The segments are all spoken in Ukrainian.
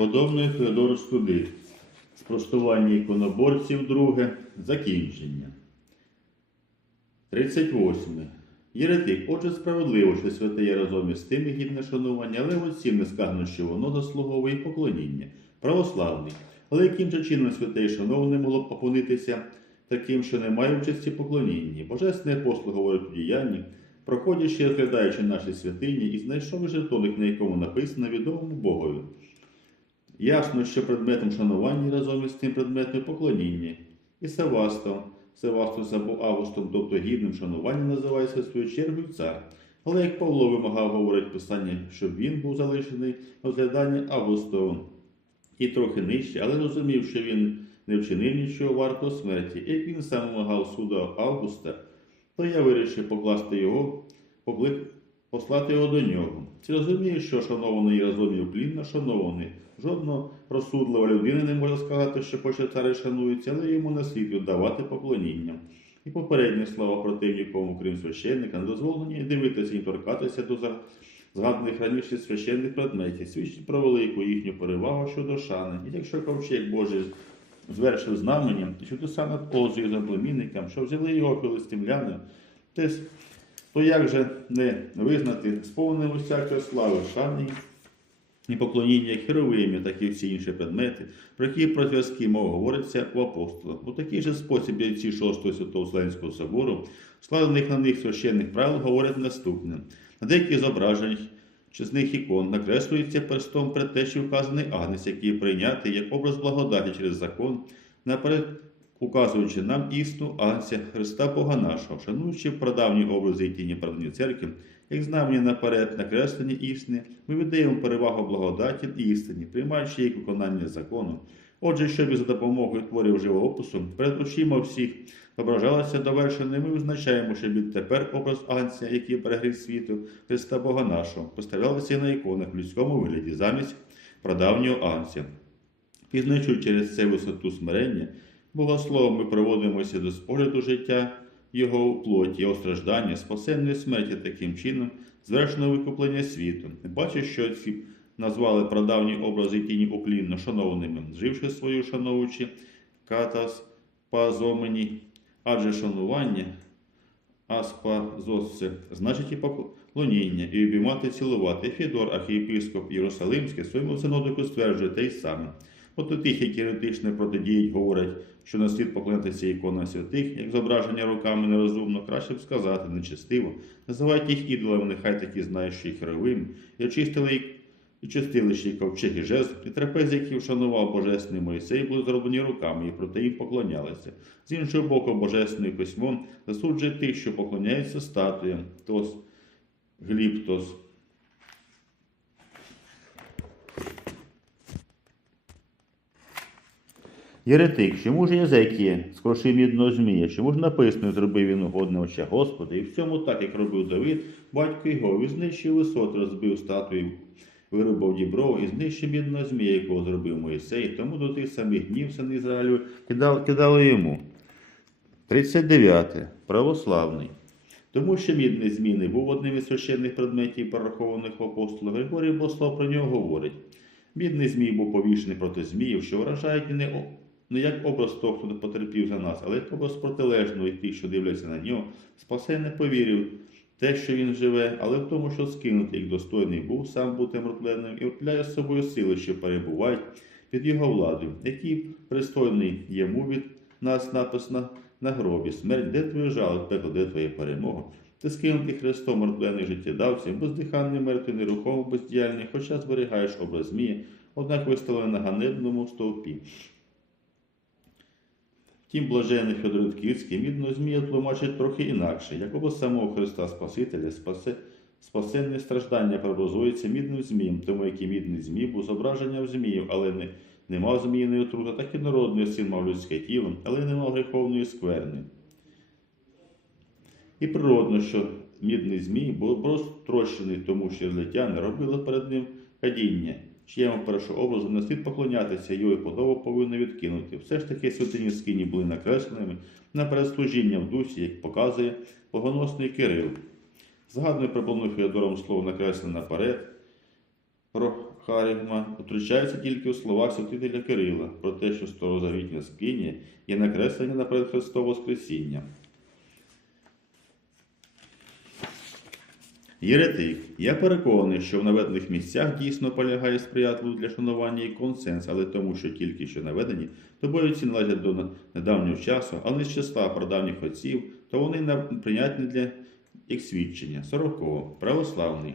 преподобної Феодору Студи. Спростування іконоборців друге. Закінчення. 38. Єретик, отже, справедливо, що святе є разом із тим і гідне шанування, але цим не сказано, що воно заслуговує поклоніння. Православний. Але яким же чином святе і шановне могло б опинитися таким, що не має участі поклонінні? Божественний апостол говорить у діянні, проходячи, розглядаючи наші святині, і знайшов жертовник, на якому написано відомому Богові. Ясно, що предметом шанування разом із тим предметом поклоніння. І Севастом, Севастус або Августом, тобто гідним шануванням, називається в свою чергу цар. Але як Павло вимагав, говорить писання, щоб він був залишений розглядання Августовим і трохи нижче, але розумів, що він не вчинив нічого варто смерті. І як він сам вимагав суду Августа, то я вирішив покласти його, поклик, послати його до нього. Ці розуміє, що шанований Єразомів плінно шанований. Жодна розсудлива людина не може сказати, що хоче царя шанується, але йому не слід віддавати поклоніння. І попередні слова противником, крім священника, не дозволені дивитися і торкатися до згаданих раніше священних предметів, свідчить про велику їхню перевагу щодо шани. І якщо ковчег Божий звершив знаменем, і чудеса над Озою за племінником, що взяли його філистимляни, то як же не визнати сповнене усякої слави шани і поклоніння як херовимі, так і всі інші предмети, про які про зв'язки мов говориться у апостолах. У такий же спосіб дійці 6 Святого Вселенського собору, складених на них священних правил, говорять наступне. На деяких зображеннях чи з них ікон накреслюється перстом предтечі вказаний агнець, який прийнятий як образ благодаті через закон, наперед указуючи нам існу агнця Христа Бога нашого, шануючи прадавні образи і тіні правдні церкви, як знамені наперед накреслені істини, ми віддаємо перевагу благодаті і істині, приймаючи їх виконання закону. Отже, щоб за допомогою творів живоопису перед очима всіх ображалося довершене, ми визначаємо, що відтепер образ Агнця, який перегрів світу, Христа Бога нашого, поставлявся на іконах в людському вигляді замість прадавнього Агнця. Пізнаючи через це висоту смирення, Богословом ми проводимося до спогляду життя Його плоті, Його страждання, спасенної смерті таким чином, звершеного викуплення світу. Бачу, що ці назвали прадавні образи тіні уклінно шанованими, живши свою шановуючи катас пазомені, адже шанування аспазосце, значить і поклоніння, і обіймати цілувати. Фідор, архієпископ Єрусалимський, своєму синодику стверджує те й саме. От у тих, які еретично протидіють, говорять, що не слід поклонитися іконам святих, як зображення руками нерозумно, краще б сказати, нечестиво. Називають їх ідолами, нехай такі знають, що їх херовим, і очистили їх і чистилище, і ковчег, і жезл, і трапези, які вшанував Божественний Моїсей, були зроблені руками, і проте їм поклонялися. З іншого боку, Божественне письмо засуджує тих, що поклоняються статуям, тос, гліптос. Єретик, чому ж Єзекія скрошив мідного змія? Чому ж написано, зробив він угодне очах Господа? І в цьому так, як робив Давид, батько його, і знищив висот, розбив статую, вирубав діброво і знищив мідного змія, якого зробив Моїсей. Тому до тих самих днів син Ізраїлю кидали, кидали йому. 39. Православний. Тому що мідний змій не був одним із священних предметів, порахованих в апостола, Григорій Богослов про нього говорить. Бідний змій був повішений проти зміїв, що вражають не, о- не як образ того, хто потерпів за нас, але як образ протилежного і тих, що дивляться на нього. Спасе не повірив те, що він живе, але в тому, що скинутий, як достойний був сам бути мертвленним і втіляє з собою сили, що перебувають під його владою, який пристойний йому від нас написано на гробі. Смерть, де твоє жало, пекло, де твоя перемога? Ти скинутий Христом мертвлений життєдавцем, бездиханний, мертвий, нерухомо, бездіяльний, хоча зберігаєш образ змія, однак виставлений на ганебному стовпі. Втім, блажений Федор Київський мідного змія тлумачить трохи інакше, як образ самого Христа Спасителя, спасе, спасенне страждання преобразується мідним змієм, тому як і мідний змій був зображенням зміїв, але не, не мав зміїної отрути, так і народний син мав людське тіло, але не мав гріховної скверни. І природно, що мідний змій був розтрощений, тому що злетяни робили перед ним падіння. Чиєму першого образу не слід поклонятися, його подобу повинно відкинути. Все ж таки святині скині були накресленими на переслужіння в дусі, як показує богоносний Кирил. Згадує пропонує Феодором слово накреслене наперед, про Харігма втручається тільки у словах святителя Кирила про те, що старозавітня скиня є накреслення на предхристове Воскресіння. Єретик. Я переконаний, що в наведених місцях дійсно полягає сприятливо для шанування і консенс, але тому, що тільки що наведені, то бойці належать до недавнього часу, але не з числа прадавніх отців, то вони прийнятні для їх свідчення. 40. Православний.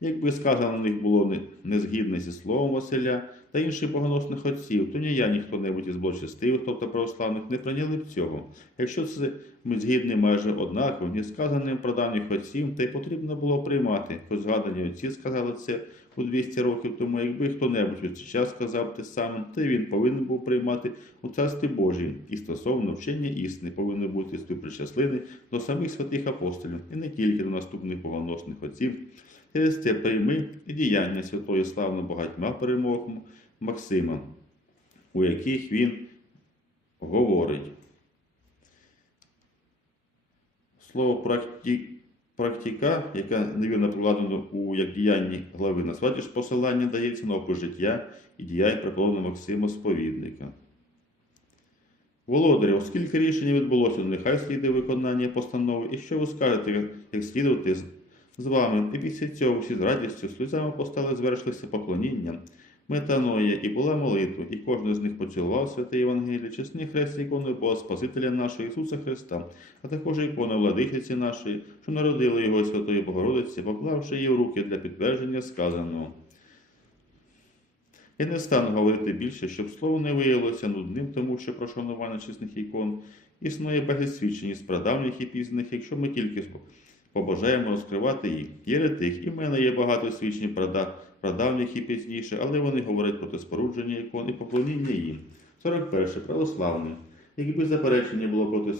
Якби сказано на них було не- незгідне зі словом Василя та інших богоносних отців, то ні я, ні хто-небудь із благочестивих, тобто православних, не прийняли б цього. Якщо це ми згідні майже однаково, ні сказаним про давніх отців, та й потрібно було приймати, хоч згадані отці сказали це у 200 років тому, якби хто-небудь у цей час сказав те саме, то він повинен був приймати у царстві Божій, і стосовно вчення істини повинен бути співпричаслений до самих святих апостолів, і не тільки до наступних богоносних отців. Через це прийми і діяння святої славно багатьма перемог Максима, у яких він говорить. Слово практика, яка невірно прикладено у як діянні глави назвати ж посилання дається на опис життя і діянь преподобного Максима Сповідника. Володаря, оскільки рішення відбулося, нехай сліди виконання постанови, і що ви скажете, як слідувати з, вами, і після цього всі з радістю, сльозами постали, звершилися поклонінням, метаноя, і була молитва, і кожен з них поцілував святе Євангеліє, чесні хрест ікони Бога Спасителя нашого Ісуса Христа, а також ікони владихиці нашої, що народили його Святої Богородиці, поклавши її в руки для підтвердження сказаного. Я не стану говорити більше, щоб слово не виявилося нудним, тому що про шанування чесних ікон існує свідчень з прадавніх і пізних, якщо ми тільки побажаємо розкривати їх. Єретих, і в мене є багато свідчень прада- прадавніх і пізніше, але вони говорять проти спорудження ікон і поклоніння їм. 41. Православний. Якби заперечення було проти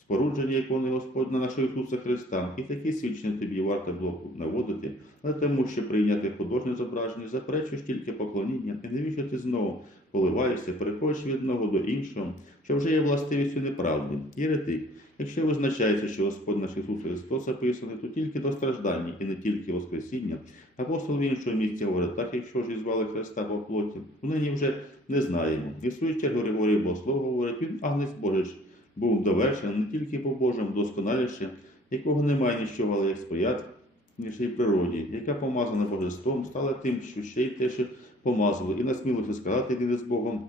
спорудження ікони Господня нашого Ісуса Христа, і такі свідчення тобі варто було наводити, але тому, що прийняти художнє зображення, заперечуєш тільки поклоніння, і навіщо ти знову поливаєшся, переходиш від одного до іншого, що вже є властивістю неправди. Єретик. Якщо визначається, що Господь наш Ісус Христос описаний, то тільки до страждання і не тільки Воскресіння. Апостол в іншому місці говорить, так якщо ж і звали Христа по плоті, то нині вже не знаємо. І в свою чергу Григорій Богослов говорить, він агнець Божий був довершений не тільки по Божому, досконаліше, якого немає нічого, але як сприят іншій природі, яка помазана божеством, стала тим, що ще й те, що помазало, і насмілився сказати єдине з Богом,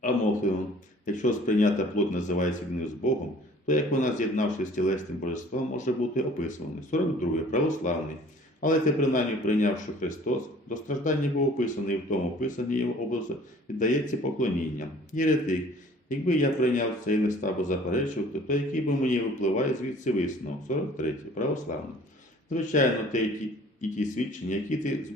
а мовливо, якщо сприйнята плоть називається єдиною з Богом, то як вона, з'єднавшись з тілесним божеством, може бути описана. 42. Православний. Але ти принаймні прийняв, що Христос до страждання був описаний в тому описанні його образу, віддається поклонінням. Єретик. Якби я прийняв цей лист або заперечив, то, то який би мені випливає звідси висновок. 43. Православний. Звичайно, те і і ті свідчення, які ти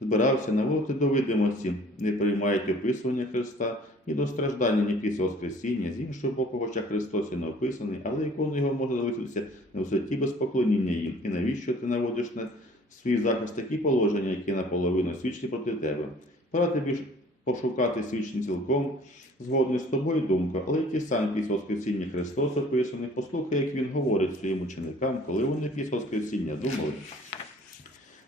збирався наводити до видимості, не приймають описування Христа і до страждання ні після Воскресіння, з іншого боку, хоча Христос і не описаний, але ікона його може залишитися на висоті без поклоніння їм. І навіщо ти наводиш на свій захист такі положення, які наполовину свідчать проти тебе? Пора тобі ж пошукати свідчень цілком згодний з тобою думка, але й ті самі після Воскресіння Христос описаний. Послухай, як він говорить своїм ученикам, коли вони після Воскресіння думали,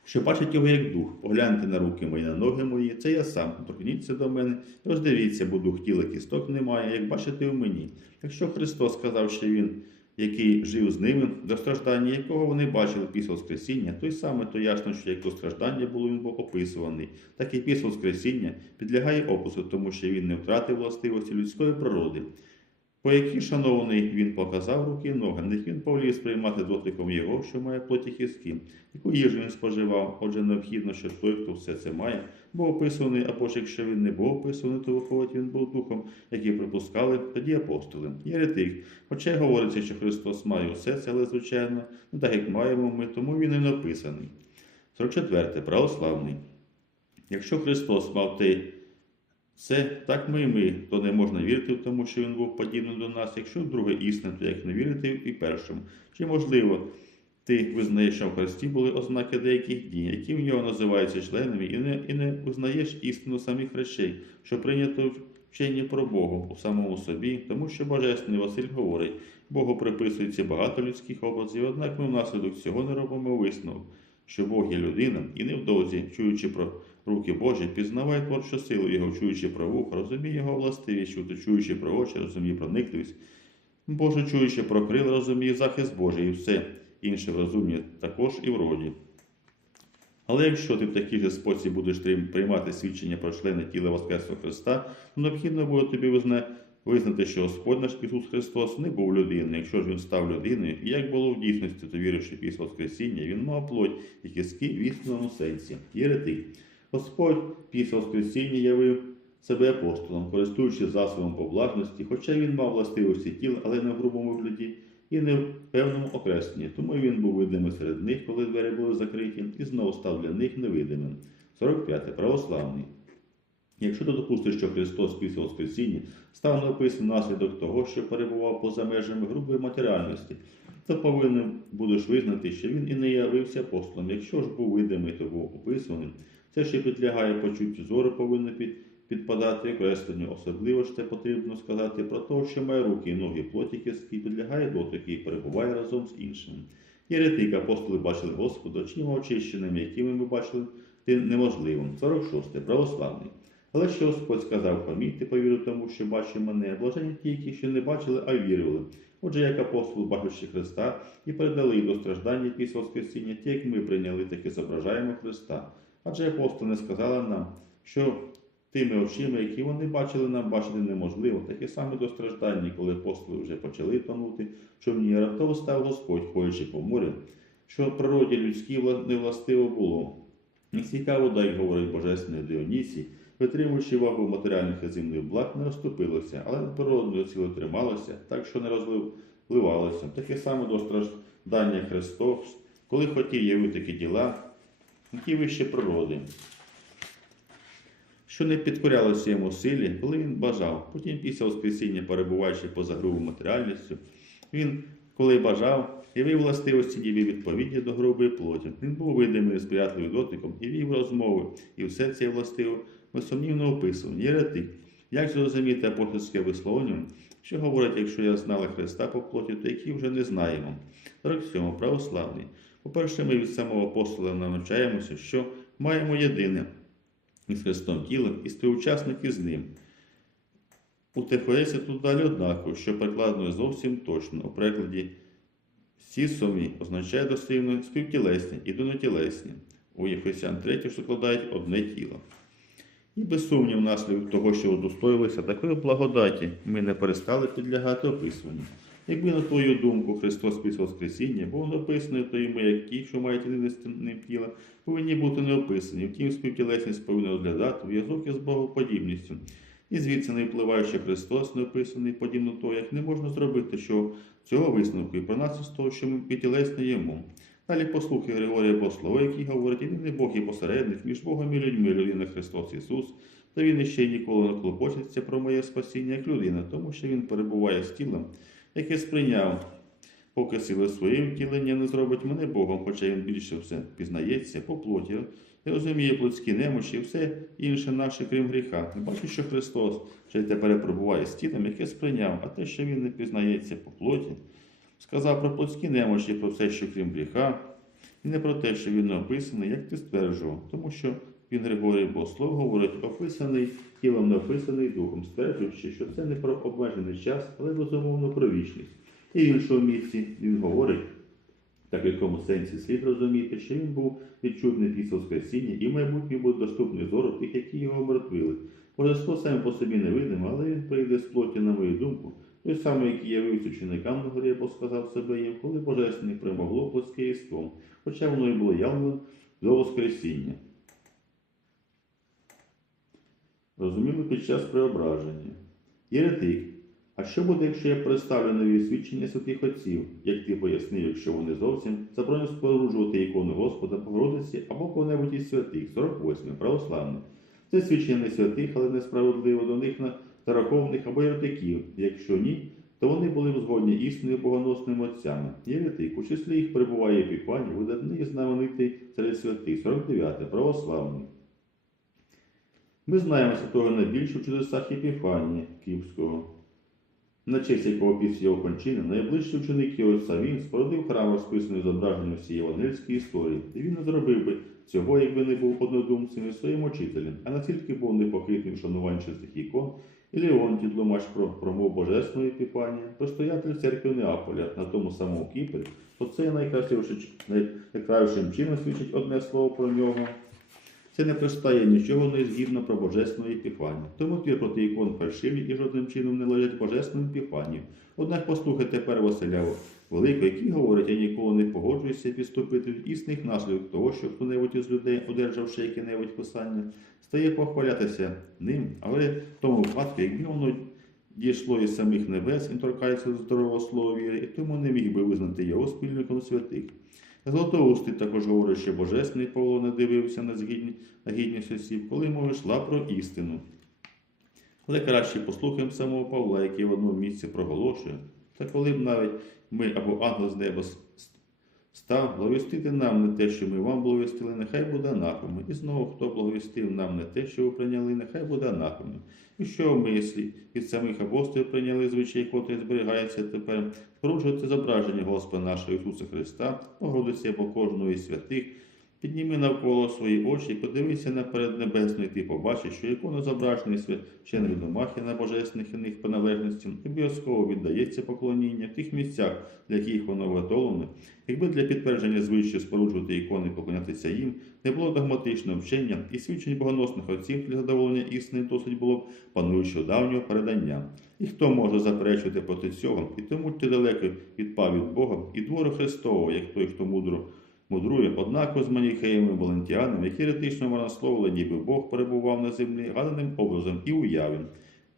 що бачать його як дух, погляньте на руки мої, на ноги мої, це я сам. Торкніться до мене, роздивіться, бо дух тіла кісток немає, як бачите в мені. Якщо Христос сказав, що він, який жив з ними, до страждання, якого вони бачили після Воскресіння, той саме, то ясно, що як до страждання було він був описуваний, так і після Воскресіння підлягає опису, тому що він не втратив властивості людської природи. По якій, шановний, він показав руки і ноги, них він повелів сприймати дотиком його, що має плоті кістки, яку їжу він споживав, отже, необхідно, що той, хто все це має, був описаний, або ж якщо він не був описаний, то виходить, він був духом, який припускали тоді апостоли. Єретик. Хоча й говориться, що Христос має усе це, але, звичайно, не так як маємо ми, тому він і не описаний. 44. Православний. Якщо Христос мав те це так ми і ми, то не можна вірити в тому, що він був подібний до нас, якщо друге істина, то як не вірити і першому. Чи можливо, ти визнаєш, що в Христі були ознаки деяких дій, які в нього називаються членами, і не, і не визнаєш істину самих речей, що прийнято в вченні про Бога у самому собі, тому що Божественний Василь говорить, Богу приписується багато людських образів, однак ми внаслідок цього не робимо висновок, що Бог є людина, і невдовзі, чуючи про руки Божі, пізнавай творчу силу його, чуючи про вух, розумій його властивість, чуючи про очі, розумій проникливість. Боже, чуючи про крил, розумій захист Божий і все інше в розумі також і в роді. Але якщо ти в такий же спосіб будеш приймати свідчення про члени тіла Воскреслого Христа, то необхідно буде тобі визна- визнати, що Господь наш Ісус Христос не був людиною. Якщо ж Він став людиною, і як було в дійсності, то віривши після Воскресіння, Він мав плоть і кістки в істинному сенсі. Єретик. Господь після Воскресіння явив себе апостолом, користуючись засобом поблажності, хоча він мав властивості тіла, але не в грубому вигляді і не в певному окресленні. Тому він був видимий серед них, коли двері були закриті, і знову став для них невидимим. 45. Православний. Якщо ти допустиш, що Христос після Воскресіння став написаний наслідок того, що перебував поза межами грубої матеріальності, то повинен будеш визнати, що він і не явився апостолом. Якщо ж був видимий, то був описаний, це ще підлягає почуттю зору, повинно під, підпадати окресленню. Особливо ж це потрібно сказати про того, що має руки і ноги, плоті кістки, підлягає дотики і перебуває разом з іншими. Єретик апостоли бачили Господа, очима очищеними, якими ми бачили ти неможливим. 46. Православний. Але що Господь сказав Фомі, ти повірив тому, що бачив мене, блажені ті, які ще не бачили, а вірили. Отже, як апостол, бачивши Христа, і передали до страждання після Воскресіння, ті, як ми прийняли, так і зображаємо Христа. Адже апостол не сказала нам, що тими очима, які вони бачили, нам бачити неможливо, таке саме до страждання, коли апостоли вже почали тонути, що ній раптово став Господь, ходячи по морю, що в природі людській вла- не властиво було. І стійка вода, як говорить Божественний Діонісій, витримуючи вагу матеріальних і земних благ, не розступилося, але природною цілою трималося, так що не розливалося. Таке саме до страждання Христос, коли хотів явити такі діла, які вище природи, що не підкорялося йому силі, коли він бажав. Потім після Воскресіння, перебуваючи поза грубою матеріальністю, він, коли бажав, явив властивості діві відповідні до грубої плоті. Він був видимий сприятливим дотиком і вів розмови, і все це властиво безсумнівно описував. Єретик. Як зрозуміти апостольське висловлення, що говорить, якщо я знала Христа по плоті, то які вже не знаємо. 47. Православний. По-перше, ми від самого апостола навчаємося, що маємо єдине із Христом тілом і співучасники з ним. У Тефеесі тут далі однаково, що перекладено зовсім точно. У перекладі сісомі означає дослівно співтілесні і донотілесні. У Єфесян 3, складають одне тіло. І без сумнів, наслідок того, що удостоїлися такої благодаті, ми не перестали підлягати описуванню. Якби, на твою думку, Христос після Воскресіння був написаний, то і ми, як ті, що мають нестинне тіла, повинні бути не описані. Втім, співтілесність повинна розглядати зв'язок із Богоподібністю. І звідси не впливає, що Христос не описаний подібно того, як не можна зробити що цього висновку і про нас із того, що ми підтілесні йому. Далі послухай Григорія Богослова, який говорить, єдиний Бог і посередник між Богом і людьми, людина Христос Ісус, та Він іще ніколи не клопочеться про моє спасіння як людина, тому що Він перебуває з тілом, яке сприйняв, поки сили своїм втілення не зробить мене Богом, хоча він більше все пізнається по плоті, і розуміє плотські немощі і все інше наше, крім гріха. І бачу, що Христос ще й тепер перебуває з тілом, яке сприйняв, а те, що він не пізнається по плоті, сказав про плотські немощі, про все, що крім гріха, і не про те, що він не описаний, як ти стверджував, тому що він Григорій Богослов говорить, описаний тілом, не описаний духом, стверджуючи, що це не про обмежений час, але безумовно про вічність. І в іншому місці він говорить, так в якому сенсі слід розуміти, що він був відчутний після Воскресіння і в майбутньому буде доступний зору тих, які його мертвили. Божество саме по собі не невидиме, але він прийде з плоті, на мою думку, той самий, який явився ученикам на горі, бо сказав себе їм, коли Божественне примогло єством, хоча воно і було явлено до Воскресіння. Розуміли під час преображення. Єретик. А що буде, якщо я представлю нові свідчення святих отців, як ти пояснив, якщо вони зовсім заборонять споруджувати ікону Господа Богородиці або кого-небудь із святих, 48 православних. Це свідчення не святих, але несправедливо до них на зарахованих або єретиків. Якщо ні, то вони були б згодні істинною богоносними отцями. Єретик, у числі їх перебуває Епіфаній, видатний знаменитий серед святих, 49 православний. Ми знаємо святого найбільше в чудесах Епіфанія Київського, на честь якого після його кончини найближчий ученик його Савін спорудив храм, розписаний зображенням всієї євангельської історії, і він не зробив би цього, якби не був однодумцем із своїм учителем, а настільки був непохитним шанувань чистих ікон, і Леонтій тлумач про промов Божественної Епіфанії, простоятель церкви Неаполя. На тому самому Кіпрі, то це найяскравішим чином свідчить одне слово про нього. Це не пристає нічого не згідно про божественну епіфанію. Тому твір проти ікон фальшиві і жодним чином не лежать божественну епіфанію. Однак послухай тепер Василя Великого, який говорить, я ніколи не погоджуюся підступити від існих наслідок того, що хто-небудь із людей, одержавши яке-небудь писання, стає похвалятися ним, але в тому випадку, якби воно дійшло із самих небес і торкається до здорового слова віри, і тому не міг би визнати його спільником святих. Златоустий також говорить, що Божественний Павло не дивився на, гідність осіб, коли мова йшла про істину. Але краще послухаємо самого Павла, який в одному місці проголошує, та коли б навіть ми або ангел з неба став благовістити нам не те, що ми вам благовістили, нехай буде анафеми. І знову, хто благовістив нам не те, що ви прийняли, нехай буде анафеми. І що в мислі від самих апостолів прийняли звичай, котрий зберігається тепер, споруджувати зображення Господа нашого Ісуса Христа, Богородиці або кожного із святих, Підніми навколо свої очі і подивися на переднебесну, і ти побачиш, що ікона зображений священний домахи на божественних іних приналежності обов'язково віддається поклоніння в тих місцях, для яких воно виготовлене. Якби для підтвердження звичаю споруджувати ікони і поклонятися їм, не було догматичного вчення і свідчень богоносних отців для задоволення істини досить було б пануючого давнього передання. І хто може заперечувати проти цього, і тому ти далеко відпав від Бога і двору Христового, як той, хто мудро мудрує, однаково з маніхеями Валентіанами, які еретично марнословили, ніби Бог перебував на землі гаданим образом і уявим.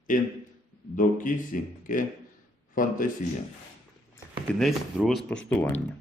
Ендокісі до кісі ке фантасія. Кінець другого спростування.